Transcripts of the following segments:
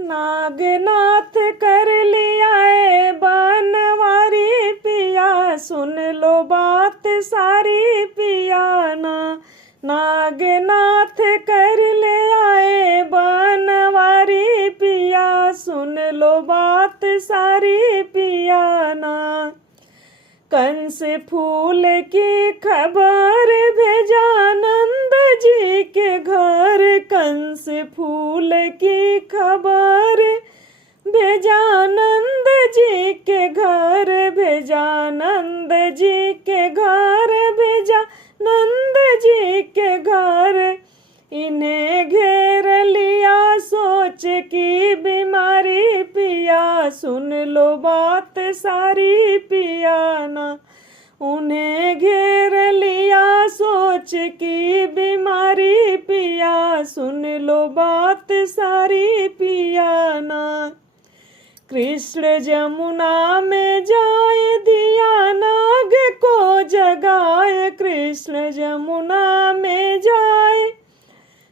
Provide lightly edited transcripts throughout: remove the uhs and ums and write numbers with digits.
नागनाथ कर लिया है बनवारी पिया, सुन लो बात सारी पिया ना। नागनाथ कर ले आए बनवारी पिया, सुन लो बात सारी पिया ना। कंस फूल की खबर भेजा नंद जी के घर, कंस फूल की खबर भेजा नंद जी के घर, भेजा नंद जी के घर, भेजा नंद जी के घर। इन्हें घेर लिया सोच की बीमारी पिया, सुन लो बात सारी पिया ना। उन्हें घेर लिया सोच की बीमारी पिया, सुन लो बात सारी पिया ना। कृष्ण जमुना में जाए दिया नाग को जगाए, कृष्ण जमुना में जाए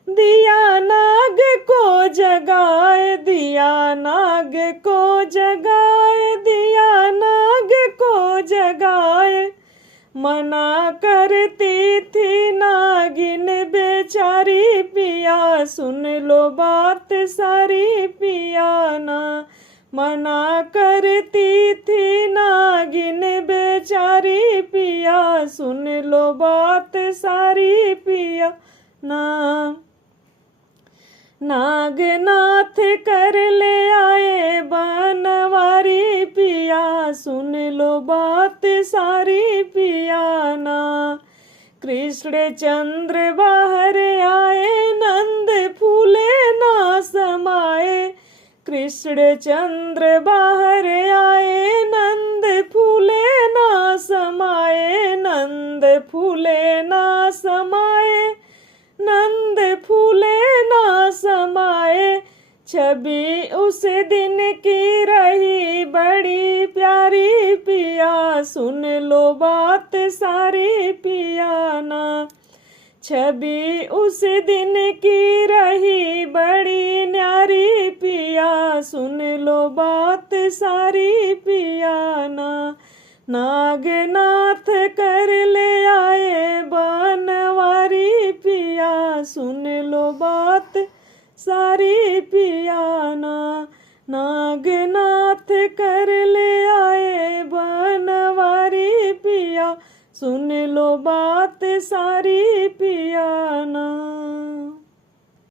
दिया नाग को जगाए, दिया नाग को जगाए, दिया नाग को जगाए। मना करती थी नागिन बेचारी पिया, सुन लो बात सारी पिया ना। मना करती थी नागिन बेचारी पिया, सुन लो बात सारी पिया ना। नागनाथ कर ले आए बनवारी पिया, सुन लो बात सारी पिया ना। कृष्ण चंद्र बाहर आए नंद फूले ना समाए, कृष्ण चंद्र बाहर आए नंद फूले ना समाए, नंद फूले ना समाए, नंद फूले ना समाए। छवि उस दिन की रही बड़ी प्यारी पिया, सुन लो बात सारी पिया ना। छवि उस दिन की रही बड़ी न्यारी पिया, सुन लो बात सारी पिया ना। नागनाथ कर ले आए बनवारी पिया, सुन लो बात सारी पिया ना। नागनाथ कर ले आए बनवारी पिया, सुन लो बात सारी पिया ना।